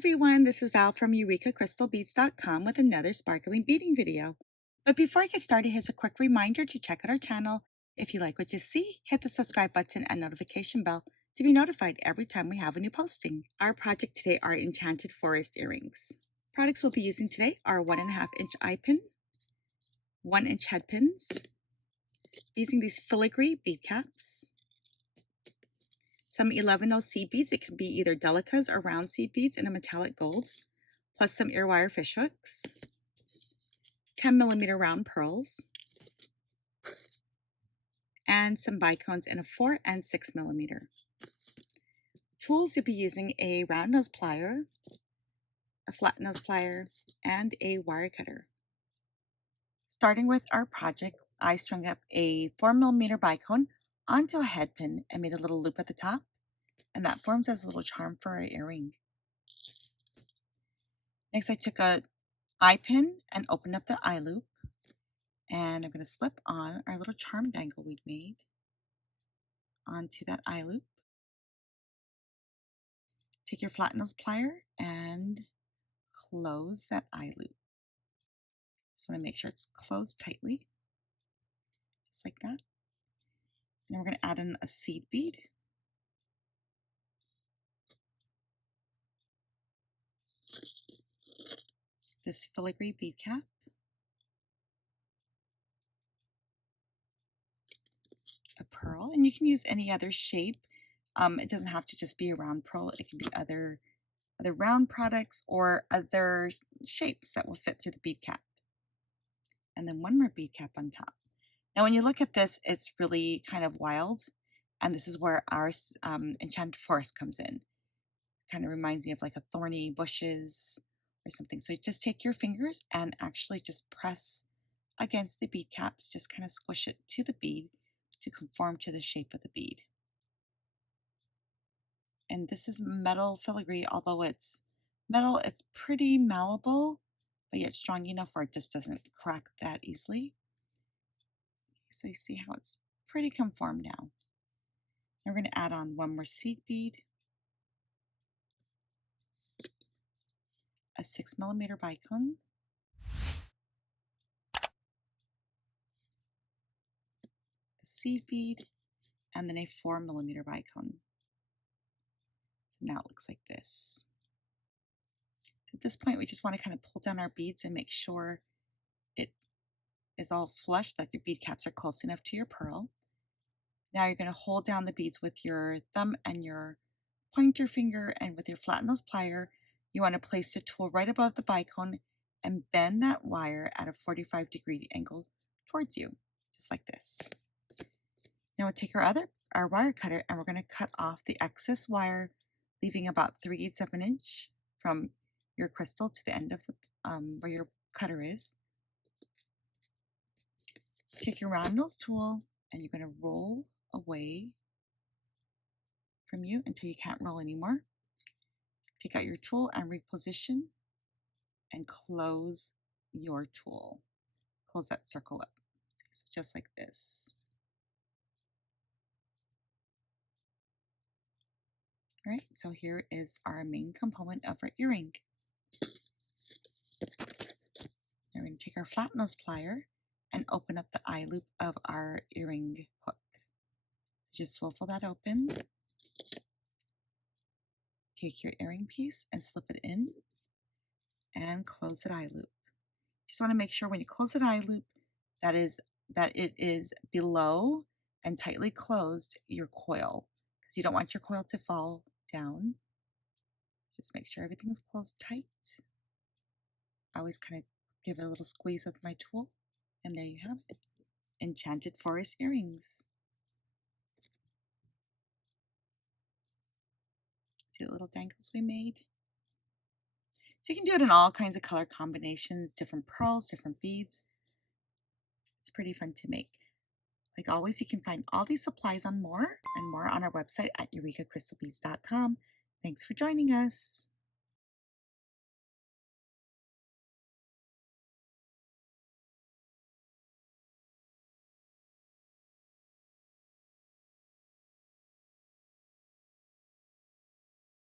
everyone, this is Val from EurekaCrystalBeads.com with another sparkling beading video. But before I get started, here's a quick reminder to check out our channel. If you like what you see, hit the subscribe button and notification bell to be notified every time we have a new posting. Our project today are Enchanted Forest Earrings. Products we'll be using today are 1.5-inch eye pin, 1-inch head pins, using these filigree bead caps, some 11-0 seed beads. It can be either delicas or round seed beads in a metallic gold, plus some earwire fish hooks, 10mm round pearls, and some bicones in a 4 and 6mm. Tools, you'll be using a round nose plier, a flat nose plier, and a wire cutter. Starting with our project, I strung up a 4mm bicone onto a head pin and made a little loop at the top, and that forms as a little charm for our earring. Next, I took a eye pin and opened up the eye loop, and I'm going to slip on our little charm dangle we'd made onto that eye loop. Take your flat nose plier and close that eye loop. Just want to make sure it's closed tightly, just like that. And we're going to add in a seed bead. This filigree bead cap. A pearl, and you can use any other shape. It doesn't have to just be a round pearl. It can be other round products or other shapes that will fit through the bead cap. And then one more bead cap on top. Now when you look at this, it's really kind of wild, and this is where our Enchanted Forest comes in. Kind of reminds me of like a thorny bushes or something. So just take your fingers and actually just press against the bead caps, just kind of squish it to the bead to conform to the shape of the bead. And this is metal filigree. Although it's metal, it's pretty malleable, but yet strong enough where it just doesn't crack that easily. So you see how it's pretty conformed now. Now we're going to add on one more seed bead, a 6mm bicone, a seed bead, and then a 4mm bicone. So now it looks like this. So at this point, we just want to kind of pull down our beads and make sure it is all flush, that your bead caps are close enough to your pearl. Now you're going to hold down the beads with your thumb and your pointer finger, and with your flat nose plier, you want to place the tool right above the bicone and bend that wire at a 45-degree angle towards you, just like this. Now we'll take our wire cutter, and we're going to cut off the excess wire, leaving about 3/8 of an inch from your crystal to the end of the where your cutter is. Take your round nose tool, and you're going to roll away from you until you can't roll anymore. Take out your tool and reposition and close your tool. Close that circle up, so just like this. All right, so here is our main component of our earring. Now we're going to take our flat nose plier and open up the eye loop of our earring hook. So just swivel that open. Take your earring piece and slip it in and close that eye loop. Just want to make sure when you close that eye loop that it is below and tightly closed your coil, because you don't want your coil to fall down. Just make sure everything's closed tight. I always kind of give it a little squeeze with my tool, and there you have it. Enchanted Forest Earrings. See the little dangles we made? So you can do it in all kinds of color combinations, different pearls, different beads. It's pretty fun to make. Like always, you can find all these supplies and more on our website at EurekaCrystalBeads.com. Thanks for joining us.